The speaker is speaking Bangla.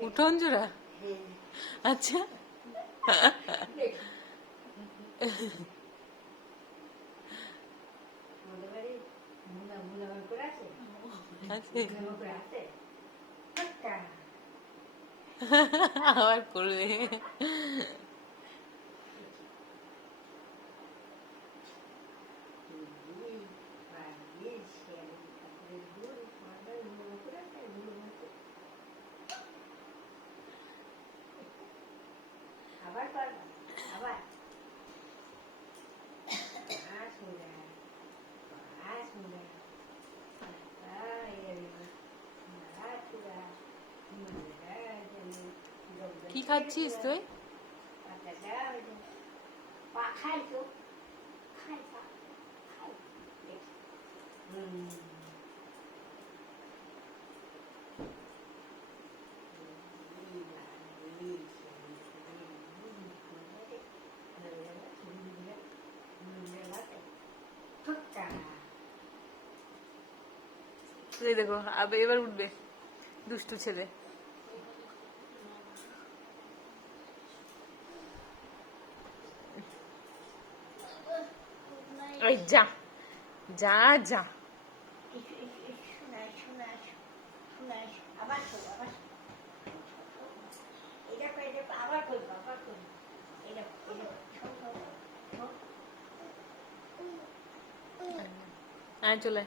উঠোন জোড়া? আচ্ছা। আবার করবে। কি খাচ্ছিস তুই? এই দেখো এবার উঠবে দুষ্টু ছেলে। ওই যা যা যা। চলে